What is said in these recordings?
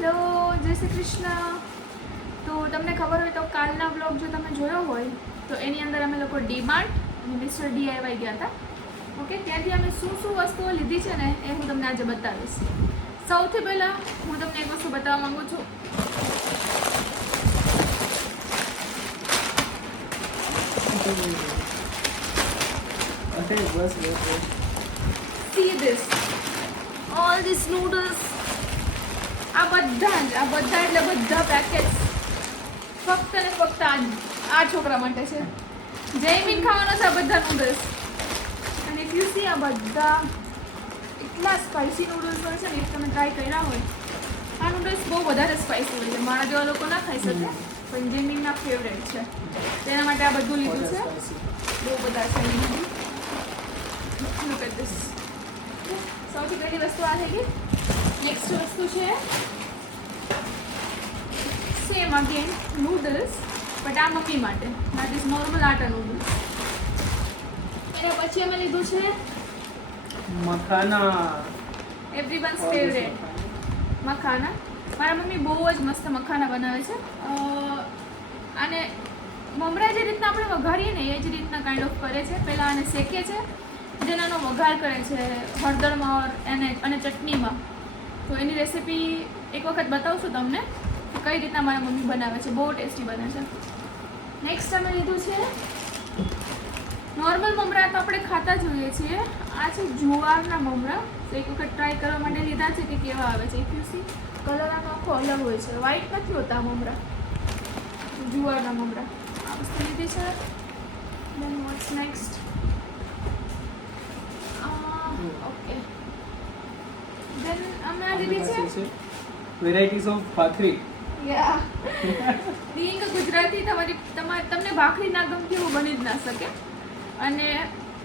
Hello, જય શ્રી કૃષ્ણ. તો તમને ખબર હોય તો કાલના બ્લોગ જો તમે જોયો હોય તો એની અંદર અમે લોકો ડીમાર્ટ અને મિસ્ટર DIY ગયા હતા. ઓકે, ત્યાંથી અમે શું શું વસ્તુઓ લીધી છે ને એ હું તમને આજે બતાવીશ. સૌથી પહેલાં હું તમને એક વસ્તુ બતાવવા માંગુ છું. See this, all these noodles. આ બધા એટલે બધા પેકેટ્સ ફક્ત ને ફક્ત આ છોકરા માટે છે. જયમીન ખાવાનો છે આ બધા નૂડલ્સ. અને ઇફ યુ સી આ બધા એટલા સ્પાઇસી નૂડલ્સ હોય છે ને, એક તમે ટ્રાય કર્યા હોય. આ નૂડલ્સ બહુ વધારે સ્પાઇસી હોય છે, મારા જેવા લોકો ના ખાઈ શકે, પણ જયમીનના ફેવરેટ છે. તેના માટે આ બધું લીધું છે. બહુ બધા છે. Look at this. સૌથી પહેલી વસ્તુ આ થઈ ગઈ. નેક્સ્ટ વસ્તુ છે સેમ અગેન નૂડલ્સ, બટ આ મમ્મી માટે. દેટ ઇઝ નોર્મલ આટા નૂડલ્સ. એના પછી અમે લીધું છે મખાના, એવરીવન્સ ફેવરેટ મખાના. મારા મમ્મી બહુ જ મસ્ત મખાના બનાવે છે. અને મમરા જે રીતના આપણે વઘારીએ ને એ જ રીતના કાઇન્ડ ઓફ કરે છે. પહેલાં આને શેકે છે, જેનો એનો વઘાર કરે છે હળદરમાં અને ચટણીમાં. તો એની રેસીપી એક વખત બતાવશું તમને કે કઈ રીતના મારા મમ્મી બનાવે છે. બહુ ટેસ્ટી બને છે. નેક્સ્ટ અમે લીધું છે નોર્મલ મમરા તો આપણે ખાતા જોઈએ છીએ. આ છે જુવારના મમરા. તો એક વખત ટ્રાય કરવા માટે લીધા છે કે કેવા આવે છે. ઇફ યુ સી કલર આનો આખો અલગ હોય છે, વ્હાઈટ નથી હોતા મમરા. જુવારના મમરા આ વસ્તુ લીધી છે. દેન વોટ્સ નેક્સ્ટ? ઓકે, દેન અમે આ લીધી છે varieties of bhakri. Yeah being Gujarati તમને ભાખરી ના ગમતી એવું બની જ ના શકે. અને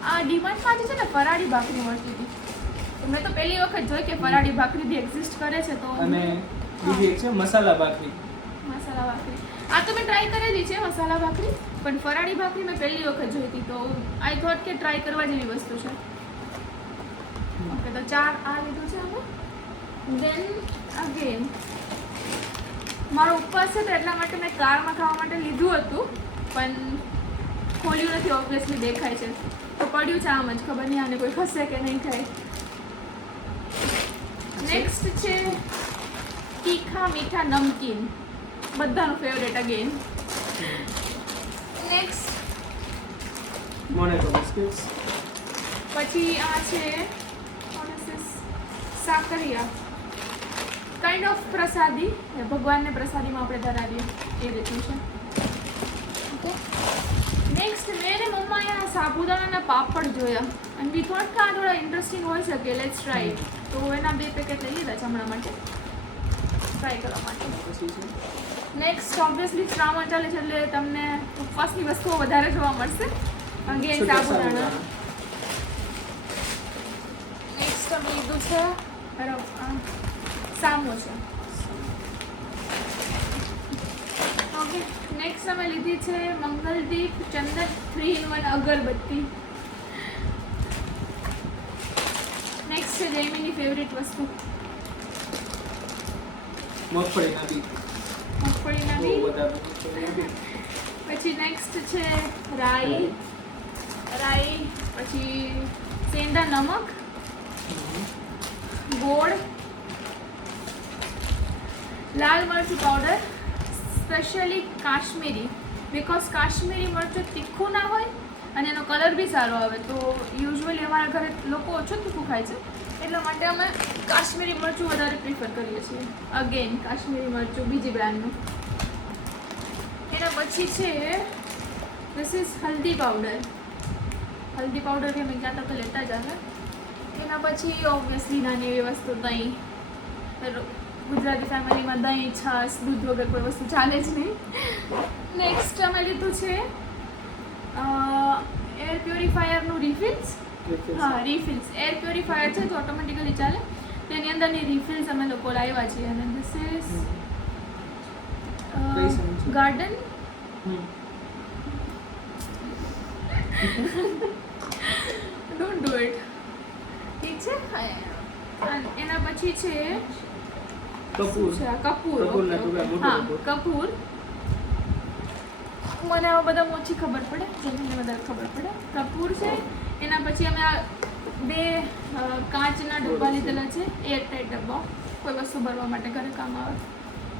આ ડીમાર્ટમાં જે છે ને ફરાળી ભાખરી મળતી હતી, તો મેં તો પહેલી વખત જોઈ કે ફરાળી ભાખરી બી એક્ઝિસ્ટ કરે છે. તો અને બીજી એક છે મસાલા ભાખરી. મસાલા ભાખરી આ તો મેં ટ્રાય કરેલી છે મસાલા ભાખરી, પણ ફરાળી ભાખરી મેં પહેલી વખત જોઈ હતી. તો આઈ થોટ કે ટ્રાય કરવા જેવી વસ્તુ છે. ઓકે, તો 4 આ લીધું છે અમે. દેન અગેન મારો ઉપવાસ છે તો એટલા માટે મેં કારમાં ખાવા માટે લીધું હતું, પણ ખોલ્યું નથી. ઓબ્વિયસલી દેખાય છે તો પડ્યું છે આમ જ. ખબર નહીં આને કોઈ ખસે કે નહીં ખાય. નેક્સ્ટ છે તીખા મીઠા નમકીન, બધાનું favourite again. Next Monaco biscuits. પછી આ છે સાકરિયા, કાઇન્ડ ઓફ પ્રસાદી. ભગવાનને પ્રસાદીમાં આપણે ધરાવીએ એ રીતનું છે. ઓકે, નેક્સ્ટ મેં ને મમ્માએ આ સાબુદાણાના પાપડ જોયા અને વી થોટ કે આ થોડા ઇન્ટરેસ્ટિંગ હોઈ શકે, લેટ્સ ટ્રાય. તો એના 2 પેકેટ લઈ લીધા છે હમણાં માટે, ટ્રાય કરવા માટે. નેક્સ્ટ ઓબ્વિયસલી શ્રાવણ ચાલે છે એટલે તમને ઉપવાસની વસ્તુઓ વધારે જોવા મળશે. અગેન સાબુદાણા. નેક્સ્ટ અમે લીધું છે સામો છે. ઓકે, નેક્સ્ટ અમે લીધી છે મંગલદીપ ચંદન 3-in-1 અગરબત્તી. નેક્સ્ટ છે જયમીની ફેવરિટ વસ્તુ મગફળીના બી. મગફળીના બી. પછી નેક્સ્ટ છે રાઈ. પછી સેંધા નમક, ગોળ, લાલ મરચું powder, specially Kashmiri, because Kashmiri મરચું તીખું ના હોય અને એનો કલર બી સારો આવે. તો યુઝ્યુઅલી અમારા ઘરે લોકો ઓછું તીખું ખાય છે, એટલા માટે અમે કાશ્મીરી મરચું વધારે પ્રિફર કરીએ છીએ. અગેન કાશ્મીરી મરચું બીજી બ્રાન્ડનું. એના પછી છે ધીસ ઇઝ હલ્દી પાવડર. હલ્દી પાવડર બી અમે ક્યાં તો લેતા જ આવે. એના પછી ઓબ્વિયસલી નાની એવી વસ્તુ દહીં. ગુજરાતી ફેમિલીમાં દહીં, છાશ, દૂધ વગર કોઈ વસ્તુ ચાલે જ નહીં. નેક્સ્ટ અમે લીધું છે એર પ્યોરિફાયરનું રિફિલ્સ. હા, રિફિલ્સ. એર પ્યોરિફાયર છે તો ઓટોમેટિકલી ચાલે. તેની અંદરની રિફિલ્સ અમે લોકો લાવ્યા છીએ. અને this is garden. Don't do it. ઠીક છે. એના પછી છે કપૂર છે આ કપૂર કપૂરના okay, ટુકડા, okay. મોટું હા કપૂર. કપૂર મને આવા બધા ઓછી ખબર પડે જેમને વધારે ખબર પડે કપૂર છે. એના પછી અમે આ બે કાચના ડબ્બા લીધેલા છે એર ટાઈટ ડબ્બા કોઈ વસ્તુ ભરવા માટે ઘરે કામ આવે.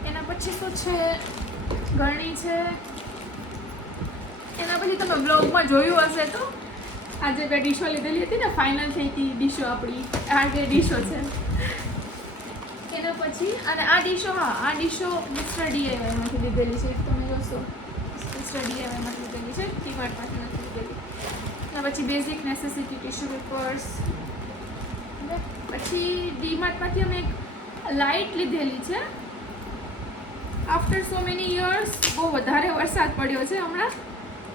એના પછી શું છે ગરણી છે. એના પછી તમે બ્લોગમાં જોયું હશે તો આજે બે ડીશો લીધેલી હતી ને ફાઇનલ થઈ હતી ડીશો આપણી આ જે ડીશો છે. એના પછી અને આ ડીશો આ ડીશો મિસ્ટર ડીઆઈવાયમાંથી લીધેલી છે તમે જોશો મિસ્ટર ડીઆઈવાયમાંથી લીધેલી છે ડીમાર્ટમાંથી નથી લીધેલી. એના પછી બેઝિક નેસેસિટી ટિશ્યુ પેપર્સ. પછી ડીમાર્ટમાંથી અમે એક લાઇટ લીધેલી છે આફ્ટર સો મેની યર્સ. બહુ વધારે વરસાદ પડ્યો છે હમણાં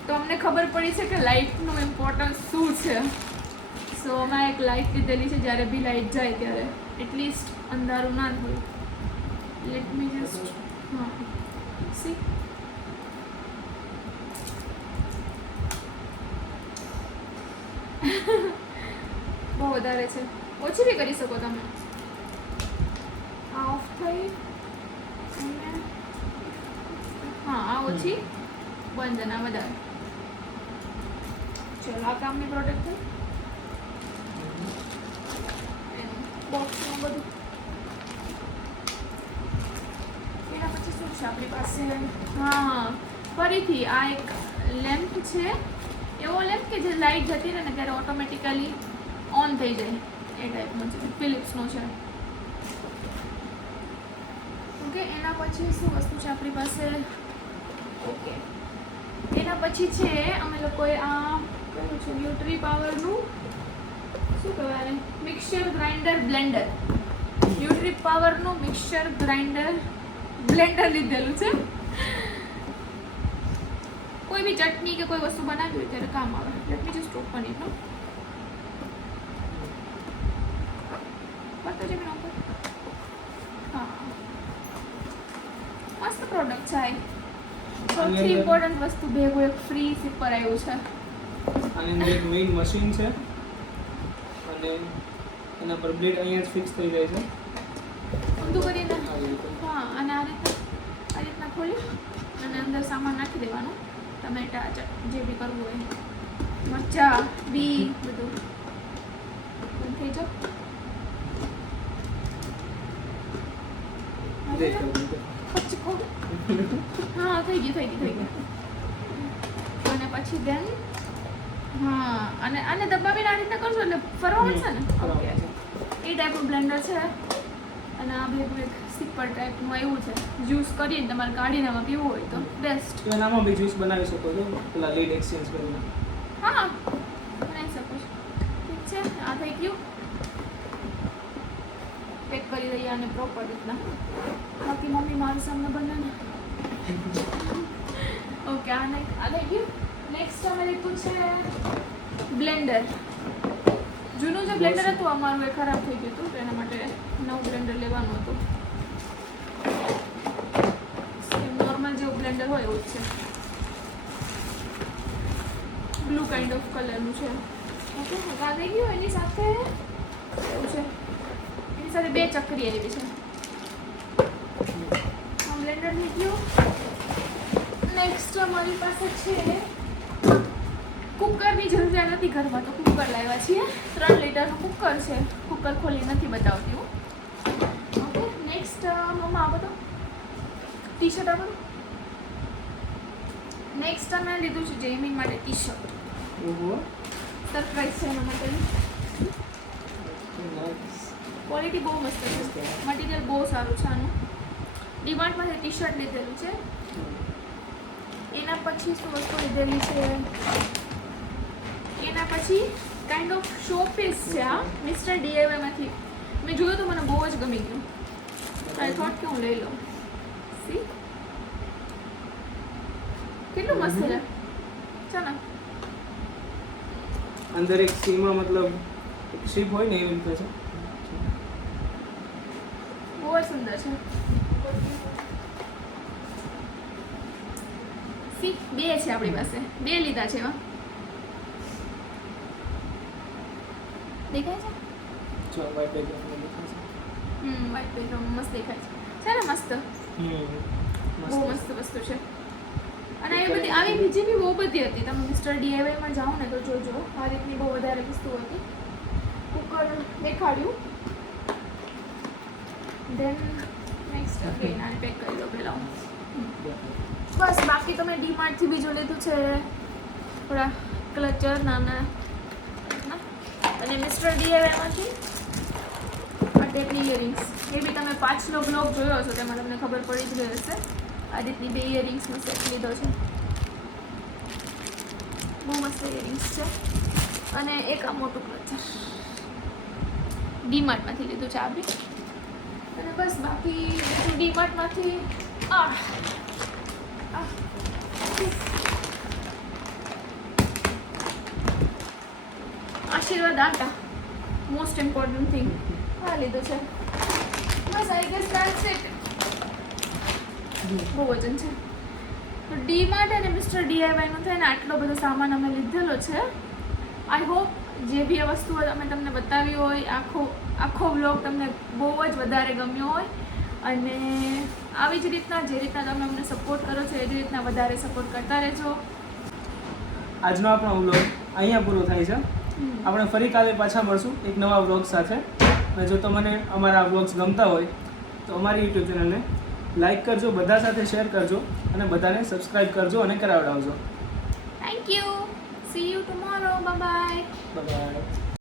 તો અમને ખબર પડી છે કે લાઇટનું ઇમ્પોર્ટન્સ શું છે. સો અમે એક લાઇટ લીધેલી છે જ્યારે બી લાઇટ જાય ત્યારે એટલીસ્ટ અંધારું ના હોય. લેટ મી જસ્ટ હા સી બહુ વધારે છે ઓછી બી કરી શકો તમે. આ ઓફ થઈ અને હા આ ઓછી બંધ અને આ વધારે. ચલો આ કામની પ્રોડક્ટ થઈ બોક્સનું બધું. એના પછી શું છે આપણી પાસે હા ફરીથી આ એક લેમ્પ છે એવો લેમ્પ કે જે લાઇટ જતી રહે ને ત્યારે ઓટોમેટિકલી ઓન થઈ જાય એ ટાઈપનો છે ફિલિપ્સનો છે. ઓકે એના પછી શું વસ્તુ છે આપણી પાસે ઓકે એના પછી છે અમે લોકોએ આ કયું છે ન્યુટ્રી પાવરનું શું કહેવાય મિક્સચર ગ્રાઇન્ડર બ્લેન્ડર. ન્યુટ્રી પાવરનું મિક્સચર ગ્રાઇન્ડર બ્લેન્ડર લીધેલું છે. કોઈ બી ચટણી કે કોઈ વસ્તુ બનાવી હોય ત્યારે કામ આવે. Let me just open it નો બતો જે મેં ઓપન હા મસ્ત પ્રોડક્ટ છે. સૌથી ઇમ્પોર્ટન્ટ વસ્તુ ભેગું એક ફ્રી સીપર આવ્યું છે. આની અંદર એક મેઇન મશીન છે અને એના પર બ્લેડ અહીંયા જ ફિક્સ થઈ જાય છે. ઊંધું કરીને આવી રીતે. હા અને આ રીતના ખોલી અને અંદર સામાન નાખી દેવાનો ટમેટા જે બી કરવું હોય મરચા બી બધું બંધ થઈ જાવ. દેખાવ હા થઈ ગયું. અને પછી દેન હા અને આને દબાવીને આ રીતના કરશો એટલે ફરવા મળશે ને ઓકે એ ટાઈપનું બ્લેન્ડર છે. અને આ ભેગું એક સીપર ટાઈપનું આવ્યું છે જ્યુસ કરીને તમારે કાઢીને આમાં પીવું હોય તો બેસ્ટ. તો એનામાં બી જ્યુસ બનાવી શકો છો પેલા લીડ એક્સચેન્જ કરીને. હા બનાવી શકો છો. ઠીક છે આ થઈ ગયું. પેક કરી દઈએ આને પ્રોપર રીતના બાકી મમ્મી મારું સામને બને ને ઓકે આ થઈ ગયું. નેક્સ્ટ અમે લીધું છે બ્લેન્ડર. જૂનું જે બ્લેન્ડર હતું અમારું એ ખરાબ થઈ ગયું હતું તો એના માટે નવું બ્લેન્ડર લેવાનું હતું. નોર્મલ જેવું બ્લેન્ડર હોય એવું જ છે. બ્લુ કાઇન્ડ ઓફ કલરનું છે. ઓકે આ થઈ ગયું. એની સાથે એવું છે એની સાથે બે ચકરી આવી છે. આ બ્લેન્ડર થઈ ગયું. નેક્સ્ટ અમારી પાસે છે કુકરની જરૂરિયાત નથી ઘરમાં તો કુકર લાવ્યા છીએ. 3 લીટરનું કુકર છે. કુકર ખોલી નથી બતાવતી હું. ઓકે નેક્સ્ટ મમ્મા આ બધું ટી શર્ટ આ બધું. નેક્સ્ટ અમે લીધું છે જેમિંગ માટે ટી શર્ટ. ઓહો સરપ્રાઈઝ છે એના માટેની. ક્વોલિટી બહુ મસ્ત છે. મટીરિયલ બહુ સારું છે આનું. ડીમાર્ટમાંથી ટી શર્ટ લીધેલું છે. એના પછી શું વસ્તુ લીધેલી છે એના પછી કાઇન્ડ ઓફ શો પીસ છે આ મિસ્ટર ડીઆઈવાયમાંથી. મેં જોયું તો મને બહુ જ ગમી ગયું. આઈ થોટ કે હું લઈ લઉં. સી કેટલું મસ્ત છે. ચાલો અંદર એક સીમાં મતલબ એક શીપ હોય ને એવી રીતે છે. બહુ જ સુંદર છે. સી બે છે આપણી પાસે. બે લીધા છે એવા. દેખાય છે જો વ્હાઈટ બેકગ્રાઉન્ડ દેખાય છે. વ્હાઈટ બેકગ્રાઉન્ડ મસ્ત દેખાય છે. બહુ મસ્ત વસ્તુ છે. અને એ બધી આવી બીજી બી બહુ બધી હતી. તમે મિસ્ટર ડીઆઈવાય માં જાઓ ને તો જોજો આ રીતની બહુ વધારે વસ્તુ હતી. કુકર દેખાડ્યું. ધેન નેક્સ્ટ અગેન આને પેક કરી દો પહેલા હું. બસ બાકી તમે ડીમાર્ટથી બીજું લીધું છે થોડા ક્લચર નાના અને મિસ્ટર ડીઆઈવાયમાંથી આ ટાઈપની ઇયરિંગ્સ. એ બી તમે પાછલો બ્લોગ જોયો હશો તેમાં તમને ખબર પડી જ ગઈ હશે. આ રીતની 2 ઇયરિંગ્સનો સેટ લીધો છે. બહુ મસ્ત ઇયરિંગ્સ છે. અને એક આ મોટું ક્લચર ડીમાર્ટમાંથી લીધું છે આ બી. અને બસ બાકી ડીમાર્ટમાંથી આશીર્વાદ આટા મોસ્ટ ઇમ્પોર્ટન્ટ થિંગ આ લીધું છે. બસ આઈ ગેસ ધેટ્સ ઇટ. બહુ વજન છે. તો ડીમાર્ટ અને મિસ્ટર ડીઆઈવાયનો થઈને આટલો બધો સામાન અમે લીધેલો છે. આઈ હોપ જે બી આ વસ્તુઓ અમે તમને બતાવી હોય આખો વ્લોગ તમને બહુ જ વધારે ગમ્યો હોય અને આવી જ રીતના જે રીતના તમે અમને સપોર્ટ કરો છો એ જ રીતના વધારે સપોર્ટ કરતા રહેજો. આજનો આપણો વ્લોગ અહીંયા પૂરો થાય છે. આપણે ફરી કાલે પાછા મળશું એક નવા વ્લોગ સાથે. અને જો તમને અમારા વ્લોગ્સ ગમતા હોય તો અમારી યુટ્યુબ ચેનલને લાઈક કરજો, બધા સાથે શેર કરજો અને બધાને સબસ્ક્રાઈબ કરજો અને કરાવડાવજો. Thank you. See you tomorrow. Bye bye. By.